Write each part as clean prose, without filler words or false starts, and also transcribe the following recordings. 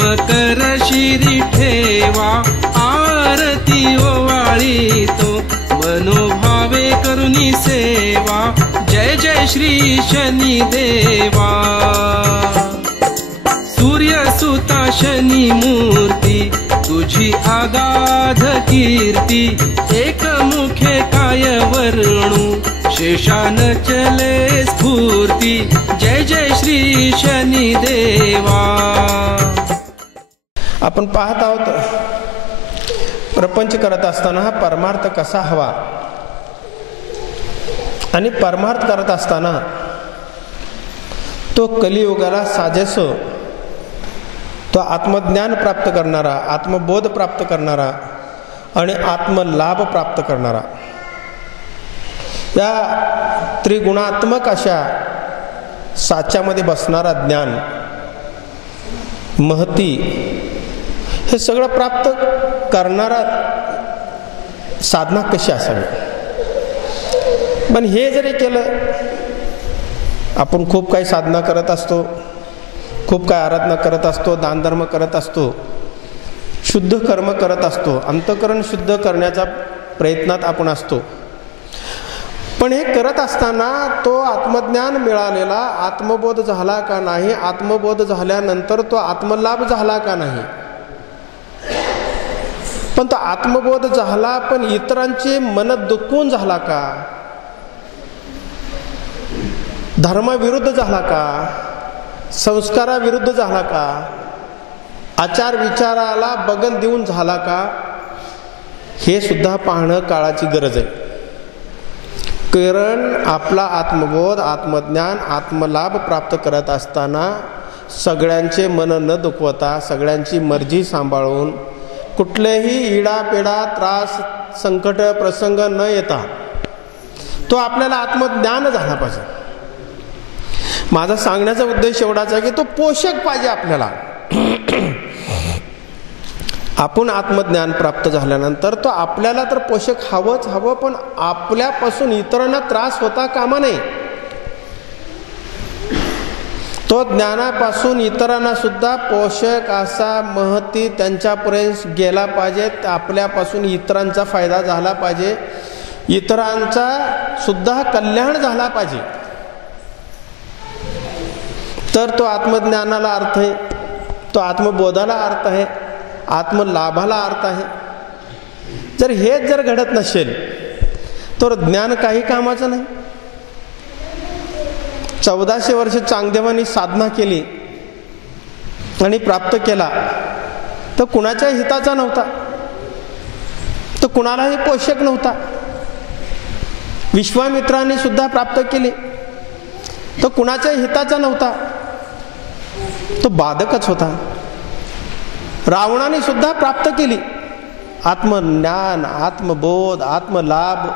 मकर शिरी ठेवा आरती ओवाळी तो मनोभावे करुणी सेवा जय जय श्री शनी देवा सूर्यसुता शनी मूर्ती तुझी आगाध कीर्ती एकमुखे काय वर्णू शेषान चले स्फूर्ती जय जय श्री शनी देवा। आपण पाहत आहोत प्रपंच करत असताना हा परमार्थ कसा हवा आणि परमार्थ करत असताना तो कलियुगाला साजेस तो आत्मज्ञान प्राप्त करणारा, आत्मबोध प्राप्त करणारा आणि आत्मलाभ प्राप्त करणारा, या त्रिगुणात्मक अशा साच्यामध्ये बसणारा ज्ञान महती हे सगळं प्राप्त करणारा साधना कशी असावी। पण हे जरी केलं, आपण खूप काही साधना करत असतो, खूप काही आराधना करत असतो, दानधर्म करत असतो, शुद्ध कर्म करत असतो, अंतःकरण शुद्ध करण्याचा प्रयत्नात आपण असतो। पण हे करत असताना तो आत्मज्ञान मिळालेला आत्मबोध झाला का नाही, आत्मबोध झाल्यानंतर तो आत्मलाभ झाला का नाही। पण तो आत्मबोध झाला पण इतरांचे मन दुखवून झाला का, धर्माविरुद्ध झाला का, संस्काराविरुद्ध झाला का, आचार विचाराला बगल देऊन झाला का, हे सुद्धा पाहणं काळाची गरज आहे। कारण आपला आत्मबोध, आत्मज्ञान, आत्मलाभ प्राप्त करत असताना सगळ्यांचे मन न दुखवता, सगळ्यांची मर्जी सांभाळून, कुठलेही इडापिडा त्रास संकट प्रसंग न येता तो आपल्याला आत्मज्ञान झाला पाहिजे। माझा सांगण्याचा उद्देश एवढाच आहे की तो पोषक पाहिजे आपल्याला। आपण आत्मज्ञान प्राप्त झाल्यानंतर तो आपल्याला तर पोषक हवंच हवं, पण आपल्यापासून इतरांना त्रास होता कामा नये। तो ज्ञानापासून इतरांना सुद्धा पोषक असा महती त्यांच्यापर्यंत गेला पाहिजे, आपल्यापासून इतरांचा फायदा झाला पाहिजे, इतरांचा सुद्धा कल्याण झाला पाहिजे, तर तो आत्मज्ञानाला अर्थ आहे, तो आत्मबोधाला अर्थ आहे, आत्मलाभाला अर्थ आहे। जर हेच जर घडत नसेल तर ज्ञान काही कामाचं नाही। 1400 वर्ष चांगदेवांनी साधना केली आणि प्राप्त केला तर कुणाच्या हिताचा नव्हता, तो कुणालाही पोषक नव्हता। विश्वामित्रांनी सुद्धा प्राप्त केली तो कुणाच्या हिताचा नव्हता, तो बाधकच होता। रावणाने सुद्धा प्राप्त केली आत्मज्ञान, आत्मबोध, आत्मलाभ,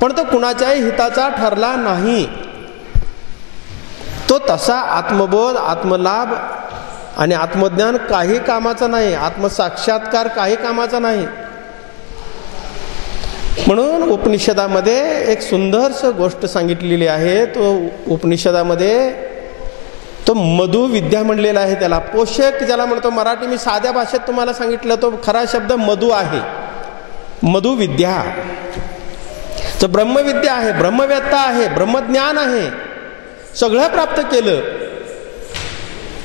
पण तो कुणाच्याही हिताचा ठरला नाही। तो तसा आत्मबोध, आत्मलाभ आणि आत्मज्ञान काही कामाचा नाही, आत्मसाक्षात्कार काही कामाचा नाही। म्हणून उपनिषदामध्ये एक सुंदरस गोष्ट सांगितलेली आहे। तो उपनिषदामध्ये तो मधु विद्या म्हणलेला आहे, त्याला पोषक ज्याला म्हणतो। मराठी मी साध्या भाषेत तुम्हाला सांगितलं, तो खरा शब्द मधु आहे, मधु विद्या। तो ब्रह्मविद्या आहे, ब्रह्मवेत्ता आहे, ब्रह्मज्ञान आहे, सगळं प्राप्त केलं,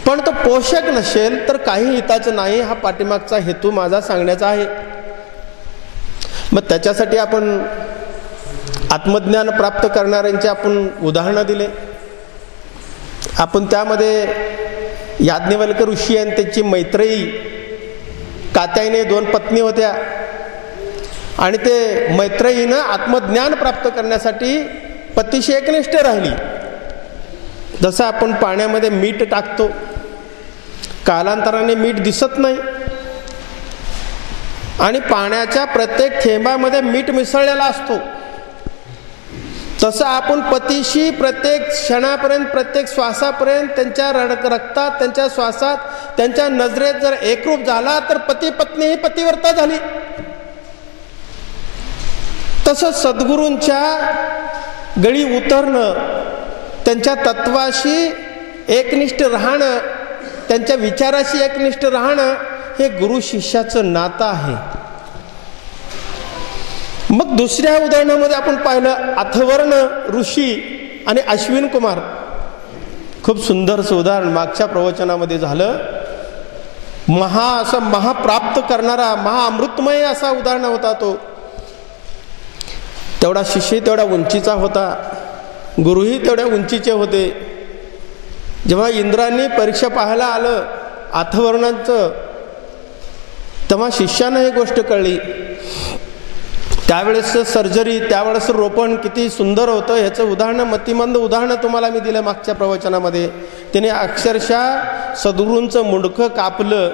पण तो पोषक नसेल तर काही हिताचं नाही। हा पाठीमागचा हेतू माझा सांगण्याचा आहे। मग त्याच्यासाठी आपण आत्मज्ञान प्राप्त करणाऱ्यांची आपण उदाहरणं दिले। आपण त्यामध्ये याज्ञवल्क्य ऋषी आणि त्यांची मैत्रेयी कात्यायनी 2 पत्नी होत्या आणि ते मैत्रेयीनं आत्मज्ञान प्राप्त करण्यासाठी पतीशी एकनिष्ठ राहिली। जसं आपण पाण्यामध्ये मीठ टाकतो, कालांतराने मीठ दिसत नाही आणि पाण्याच्या प्रत्येक थेंबामध्ये मीठ मिसळलेला असतो, तसं आपण पतीशी प्रत्येक क्षणापर्यंत, प्रत्येक श्वासापर्यंत, त्यांच्या रक्तात, त्यांच्या श्वासात, त्यांच्या नजरेत जर एकरूप झाला तर पती पत्नी ही पतिव्रता झाली। तसंच सद्गुरूंच्या गळी उतरणं, त्यांच्या तत्वाशी एकनिष्ठ राहणं त्यांच्या विचाराशी एकनिष्ठ राहणं हे गुरु शिष्याचं नातं आहे. मग दुसऱ्या उदाहरणामध्ये आपण पाहिलं अथर्वर्ण ऋषी आणि अश्विन कुमार. खूप सुंदरचं उदाहरण मागच्या प्रवचनामध्ये झालं. असं महाप्राप्त करणारा महाअमृतमय असा उदाहरण होता तो. तेवढा शिष्य तेवढ्या उंचीचा होता, गुरुही तेवढ्या उंचीचे होते. जेव्हा इंद्रांनी परीक्षा पाहायला आलं अथर्वणांचं, तेव्हा शिष्यानं ही गोष्ट कळली. त्यावेळेस सर्जरी, त्यावेळेस रोपण किती सुंदर होतं ह्याचं उदाहरण, मतिमंद उदाहरण तुम्हाला मी दिलं मागच्या प्रवचनामध्ये. त्याने अक्षरशः सद्गुरूंचं मुंडकं कापलं,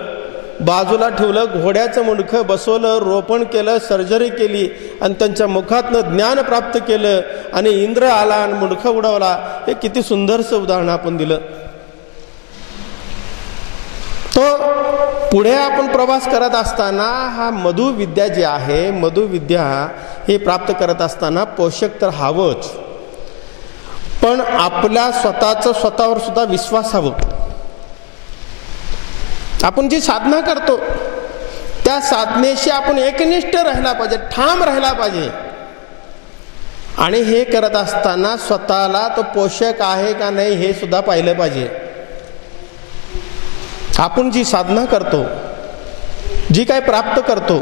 बाजूला ठेवलं, घोड्याचं मुंडकं बसवलं, रोपण केलं, सर्जरी केली आणि त्यांच्या मुखातनं ज्ञान प्राप्त केलं आणि इंद्र आला आणि मुंडकं उडवला. हे किती सुंदरचं उदाहरण आपण दिलं. तो पुढे आपण प्रवास करत असताना हा मधुविद्या जी आहे, मधुविद्या हे प्राप्त करत असताना पोषक तर हवंच, पण आपल्या स्वतःवर सुद्धा विश्वास हवं. आपण जी साधना करतो त्या साधनेशी आपण एकनिष्ठ राहिला पाहिजे, ठाम राहिला पाहिजे. आणि हे करत असताना स्वतःला तो पोषक आहे का नाही हे सुद्धा पाहिलं पाहिजे. आपण जी साधना करतो, जी काय प्राप्त करतो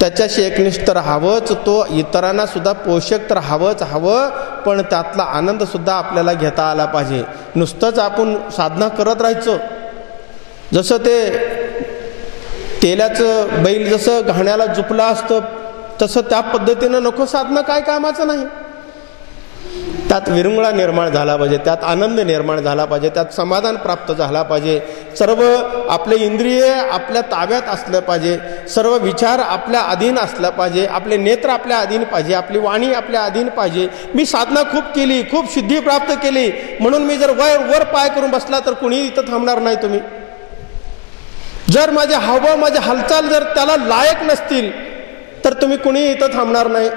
त्याच्याशी एकनिष्ठ राहावंच. तो इतरांना सुद्धा पोषक तर हवं, पण त्यातला आनंद सुद्धा आपल्याला घेता आला पाहिजे. नुसतंच आपण साधना करत राहायचं, जसं ते तेलाचं बैल जसं घाण्याला झुपला असतं तसं त्या पद्धतीनं नको साधना काय कामाचं नाही. त्यात विरंगुळा निर्माण झाला पाहिजे, त्यात आनंद निर्माण झाला पाहिजे, त्यात समाधान प्राप्त झाला पाहिजे. सर्व आपले इंद्रिय आपल्या ताब्यात असलं पाहिजे, सर्व विचार आपल्या अधीन असला पाहिजे, आपले नेत्र आपल्या अधीन पाहिजे, आपली वाणी आपल्या अधीन पाहिजे. मी साधना खूप केली, खूप सिद्धी प्राप्त केली म्हणून मी जर वर पाय करून बसला तर कुणी इथं थांबणार नाही. तुम्ही जर माझे हावभाव, माझे हालचाल जर त्याला लायक नसतील तर तुम्ही कुणी इथं थांबणार नाही.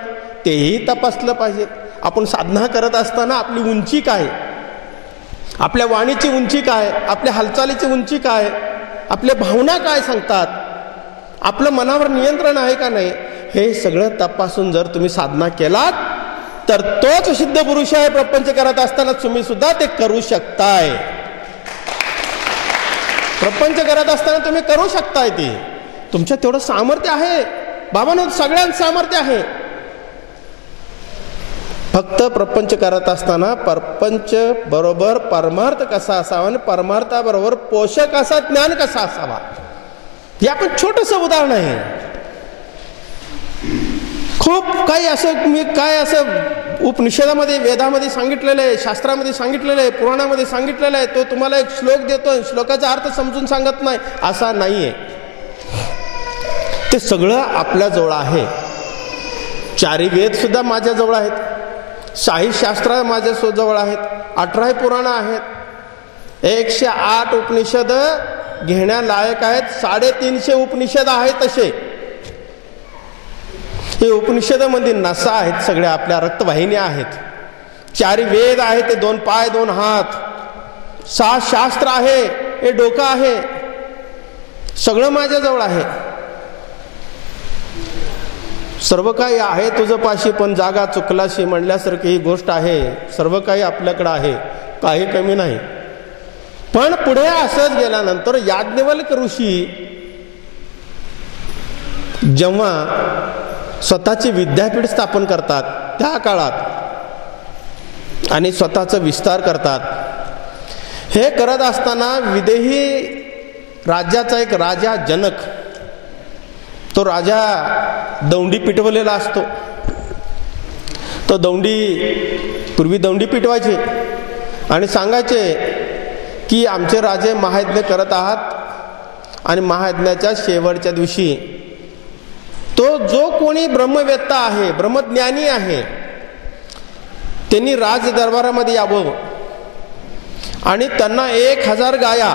तेही तपासलं पाहिजे. आपण साधना करत असताना आपली उंची काय, आपल्या वाणीची उंची काय, आपल्या हालचालीची उंची काय, आपल्या भावना काय सांगतात, आपलं मनावर नियंत्रण आहे का नाही, हे सगळं तपासून जर तुम्ही साधना केलात तर तोच सिद्ध पुरुष आहे. प्रपंच करत असताना तुम्ही सुद्धा ते करू शकताय. प्रपंच करत असताना तुम्ही करू शकताय. ते तुमच्या तेवढं सामर्थ्य आहे बाबांनो, सगळ्यांचं सामर्थ्य आहे. फक्त प्रपंच करत असताना परपंच बरोबर परमार्थ कसा असावा आणि परमार्थाबरोबर पोषक असा ज्ञान कसा असावा, हे आपण छोटंसं उदाहरण आहे. खूप काही असं मी काय असं उपनिषदामध्ये, वेदामध्ये सांगितलेलं आहे, शास्त्रामध्ये सांगितलेलं आहे, पुराणामध्ये सांगितलेलं आहे. तो तुम्हाला एक श्लोक देतोय, श्लोकाचा अर्थ समजून सांगत नाही असा नाहीये. ते सगळं आपल्या जवळ आहे. चारी वेद सुद्धा माझ्या जवळ आहेत, शाही शास्त्र माझ्या जवळ आहेत, 18 पुराण आहेत, 108 उपनिषद घेण्यालायक आहेत, 350 उपनिषद आहेत. तसे हे उपनिषदामध्ये नसा आहेत, सगळ्या आपल्या रक्तवाहिन्या आहेत. 4 वेद आहेत, ते 2 पाय 2 हात, 6 शास्त्र आहे, हे डोकं आहे, सगळं माझ्या जवळ आहे. सर्व काही आहे तुझं पाशी, पण जागा चुकलाशी म्हणल्यासारखी ही गोष्ट आहे. सर्व काही आपल्याकडे आहे, काही कमी नाही. पण पुढे असंच गेल्यानंतर याज्ञवल्क ऋषी जेव्हा स्वतःची विद्यापीठ स्थापन करतात त्या काळात आणि स्वतःचा विस्तार करतात, हे करत असताना विदेही राज्याचा एक राजा जनक, तो राजा दौंडी पिटवलेला असतो. तो पूर्वी दौंडी पिटवायचे आणि सांगायचे की आमचे राजे महायज्ञ करत आहात आणि महायज्ञाच्या शेवटच्या दिवशी तो जो कोणी ब्रह्मवेत्ता आहे, ब्रह्मज्ञानी आहे, त्यांनी राज दरबारामध्ये यावं आणि त्यांना 1000 गाया,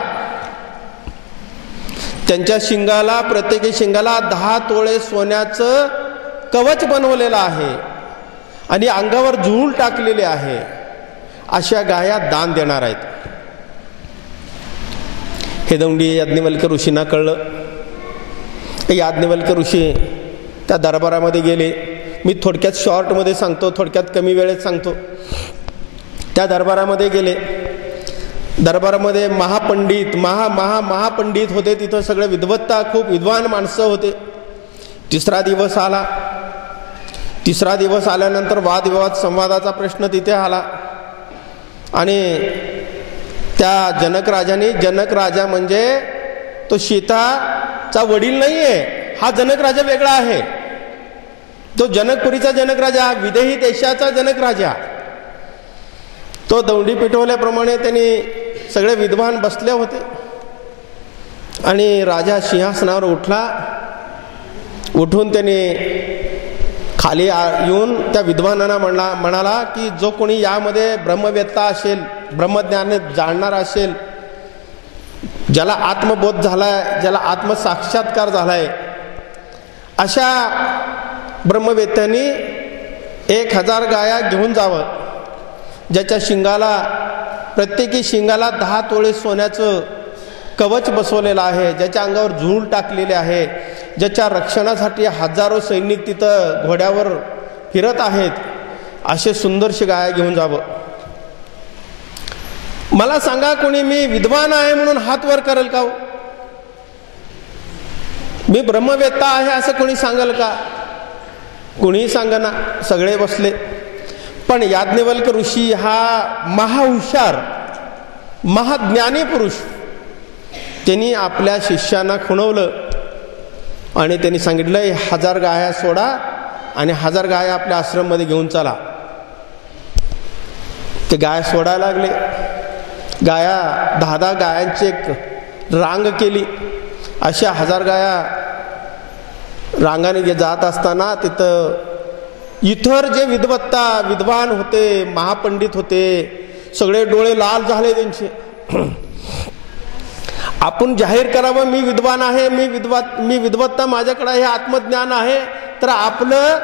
त्यांच्या शिंगाला, प्रत्येकी शिंगाला 10 तोळे सोन्याचं कवच बनवलेलं आहे आणि अंगावर झूल टाकलेले आहे, अशा गाया दान देणार आहेत. हे दौंडी याज्ञवल्क्य ऋषींना कळलं. याज्ञवल्क्य ऋषी त्या दरबारामध्ये गेले. मी थोडक्यात शॉर्टमध्ये सांगतो, थोडक्यात कमी वेळेत सांगतो. त्या दरबारामध्ये गेले. दरबारामध्ये महापंडित महापंडित होते. तिथं सगळे विद्वत्ता, खूप विद्वान माणसं होते. तिसरा दिवस आला. तिसरा दिवस आल्यानंतर वादविवाद संवादाचा प्रश्न तिथे आला. आणि त्या जनक राजा म्हणजे तो सीताचा वडील नाहीये, हा जनक राजा वेगळा आहे. तो जनकपुरीचा जनक राजा, विदेही देशाचा जनक राजा. तो दौंडी पिटवल्याप्रमाणे त्यांनी सगळे विद्वान बसले होते. आणि राजा सिंहासनावर उठला. उठून त्याने खाली येऊन त्या विद्वानांना म्हणाला की जो कोणी यामध्ये ब्रह्मवेत्ता असेल, ब्रह्मज्ञान जाणणारा असेल, ज्याला आत्मबोध झालाय, ज्याला आत्मसाक्षात्कार झालाय, अशा ब्रह्मवेत्त्यांनी 1000 गाया घेऊन जावं. ज्याच्या शिंगाला, प्रत्येकी शिंगाला 10 तोळे सोन्याचं कवच बसवलेलं आहे, ज्याच्या अंगावर झूल टाकलेले आहे, ज्याच्या रक्षणासाठी हजारो सैनिक तिथं घोड्यावर फिरत आहेत, असे सुंदरशी गाया घेऊन जावं. मला सांगा, कोणी मी विद्वान आहे म्हणून हात वर करेल का? मी ब्रह्मवेत्ता आहे असं कोणी सांगेल का? कोणी सांगना. सगळे बसले. पण याज्ञवल्क्य ऋषी हा महाहुशार, महाज्ञानी पुरुष, त्यांनी आपल्या शिष्यांना खुणवलं आणि त्यांनी सांगितलं, 1000 गाया सोडा आणि 1000 गाया आपल्या आश्रममध्ये घेऊन चला. ते गाया सोडायला लागले. गाया 10 गायांची एक रांग केली. अशा 1000 गाया रांगाने जात असताना तिथं इतर जे विद्वान होते, महापंडित होते, सगळे डोळे लाल झाले त्यांचे. आपण जाहीर करावं मी विद्वान आहे, मी विद्वत्ता माझ्याकडे हे आत्मज्ञान आहे, तर आपलं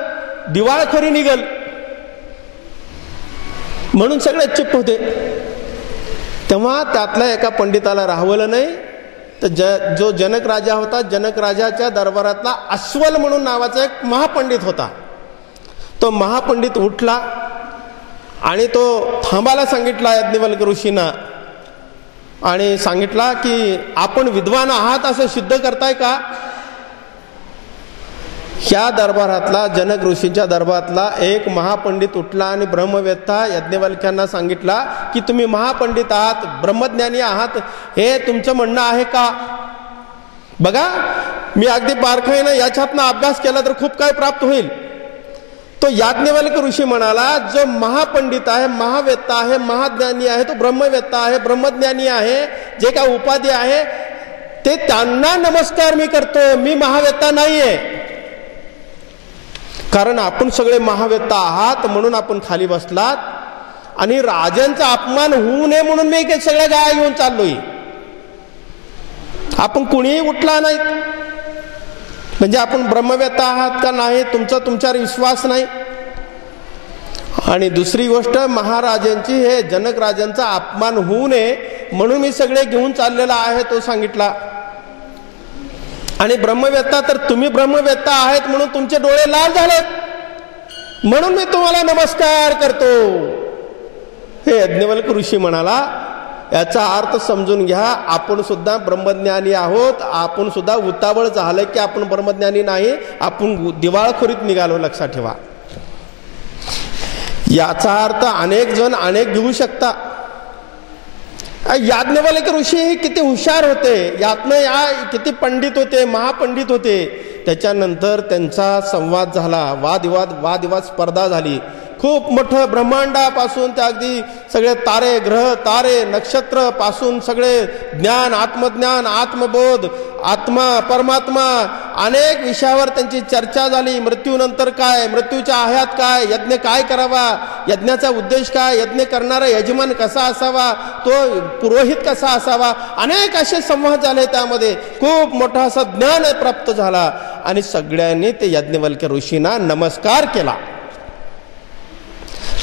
दिवाळखोरी निघल म्हणून सगळे चिप्प होते. तेव्हा त्यातल्या एका पंडिताला राहवलं नाही. तर जो जनक राजा होता, जनक राजाच्या दरबारातला अस्वल म्हणून नावाचा एक महापंडित होता. तो महापंडित उठला आणि तो थांबायला सांगितला याज्ञवल्क्य ऋषींना आणि सांगितला की आपण विद्वान आहात असं सिद्ध करताय का? ह्या दरबारातला, जनक ऋषींच्या दरबारातला एक महापंडित उठला आणि ब्रह्मवेत्ता याज्ञवल्क्यांना सांगितला की तुम्ही महापंडित आहात, ब्रह्मज्ञानी आहात, हे तुमचं म्हणणं आहे का? बघा, मी अगदी बारकाईनं याच्यातनं अभ्यास केला तर खूप काय प्राप्त होईल. तो याज्ञवल्क्य ऋषी म्हणाला, जो महापंडित आहे, महावेत्ता आहे, महाज्ञानी आहे, तो ब्रह्मवेत्ता आहे, ब्रह्मज्ञानी आहे, जे काय उपाधी आहे ते त्यांना नमस्कार मी करतो, मी महावेत्ता नाहीये. कारण आपण सगळे महावेत्ता आहात म्हणून आपण खाली बसलात आणि राजांचा अपमान होऊ नये म्हणून मी सगळ्या गाया घेऊन चाललोय. आपण कुणीही उठला नाही म्हणजे आपण ब्रह्मवेत्ता आहात का नाही तुमच्यावर विश्वास नाही. आणि दुसरी गोष्ट, महाराजांची, हे जनक राजांचा अपमान होऊ नये म्हणून मी सगळे घेऊन चाललेला आहे, तो सांगितला. आणि ब्रह्मवेत्ता, तर तुम्ही ब्रह्मवेत्ता आहेत म्हणून तुमचे डोळे लाल झालेत म्हणून मी तुम्हाला नमस्कार करतो. हे याज्ञवल्क्य ऋषी म्हणाला, याचा अर्थ समजून घ्या, आपण सुद्धा ब्रह्मज्ञानी आहोत. आपण सुद्धा उतावळ झालं की आपण ब्रह्मज्ञानी नाही, आपण दिवाळखोरीत निघालो, लक्षात ठेवा. याचा अर्थ अनेक जण अनेक घेऊ शकता. याज्ञवल्क्य ऋषी किती हुशार होते, किती पंडित होते, महापंडित होते. त्याच्यानंतर त्यांचा संवाद झाला, वादविवाद स्पर्धा झाली. खूप मोठं ब्रह्मांडापासून ते अगदी सगळे तारे, ग्रह, तारे, नक्षत्र पासून सगळे ज्ञान, आत्मज्ञान, आत्मबोध, आत्मा, परमात्मा, अनेक विषयावर त्यांची चर्चा झाली. मृत्यूनंतर काय, मृत्यूच्या आहात काय, यज्ञ काय करावा, यज्ञाचा उद्देश काय, यज्ञ करणारा यजमान कसा असावा, तो पुरोहित कसा असावा, अनेक असे संवाद झाले. त्यामध्ये खूप मोठा असा ज्ञान प्राप्त झाला आणि सगळ्यांनी ते याज्ञवल्क्य ऋषींना नमस्कार केला.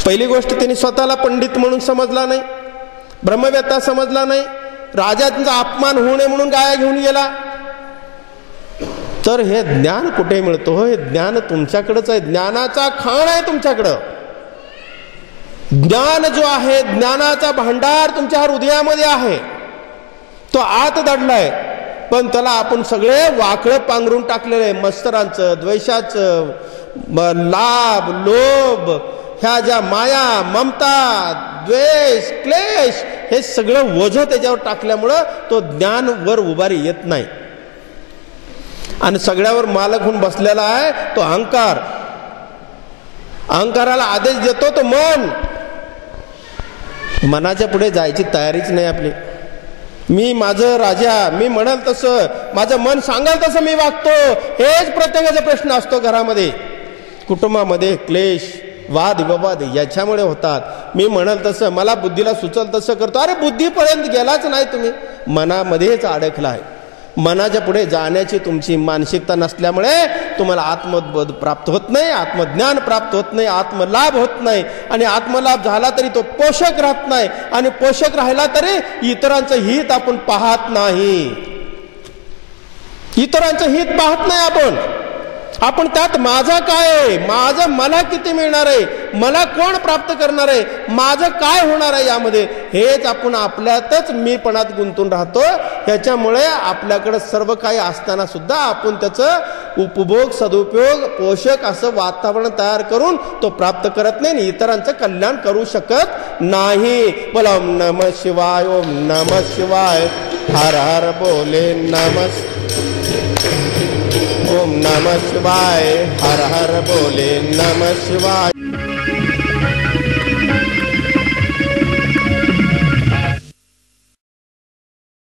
पहिली गोष्ट, त्यांनी स्वतःला पंडित म्हणून समजला नाही, ब्रह्मवेत्ता समजला नाही. राजाचा अपमान होऊ नये म्हणून गाया घेऊन गेला. तर हे ज्ञान कुठे मिळतो? हे ज्ञान तुमच्याकडेच आहे. ज्ञानाचा खाण आहे तुमच्याकडं. ज्ञान जो आहे, ज्ञानाचा भांडार तुमच्या हृदयामध्ये आहे, तो आत दडलाय. पण त्याला आपण सगळे वाकळं पांघरून टाकलेलं आहे. मत्सरांचं, द्वेषाचं, लाभ, लोभ, ह्या ज्या माया, ममता, द्वेष, क्लेश, हे सगळं ओझं त्याच्यावर टाकल्यामुळं तो ज्ञान वर उभारी येत नाही. आणि सगळ्यावर मालक होऊन बसलेला आहे तो अहंकार. अहंकाराला आदेश देतो तो मन. मनाच्या पुढे जायची तयारीच नाही आपली. मी माझं राजा, मी म्हणाल तसं, माझं मन सांगाल तसं मी वागतो, हेच प्रत्येकाचा प्रश्न असतो. घरामध्ये, कुटुंबामध्ये क्लेश, वाद विवाद याच्यामुळे होतात. मी म्हणाल तसं, मला बुद्धीला सुचल तसं करतो. अरे बुद्धीपर्यंत गेलाच नाही तुम्ही, मनामध्येच अडकला आहे. मनाच्या पुढे जाण्याची तुमची मानसिकता नसल्यामुळे तुम्हाला आत्मबोध प्राप्त होत नाही, आत्मज्ञान प्राप्त होत नाही, आत्मलाभ होत नाही. आणि आत्मलाभ झाला तरी तो पोषक राहत नाही. आणि पोषक राहिला तरी इतरांचं हित आपण पाहत नाही. इतरांचं हित पाहत नाही आपण त्यात माझं काय आहे, माझं मला किती मिळणार आहे, मला कोण प्राप्त करणार आहे, माझं काय होणार आहे, यामध्ये हेच आपण आपल्यातच मीपणात गुंतून राहतो. ह्याच्यामुळे आपल्याकडे सर्व काही असताना सुद्धा आपण त्याचं उपभोग, सदुपयोग, पोषक असं वातावरण तयार करून तो प्राप्त करत नाही, इतरांचं कल्याण करू शकत नाही. बोला ओम नमः शिवाय, ओम नमः शिवाय, हर हर बोले नमः, ओम नमः शिवाय, हर हर बोले नमः शिवाय.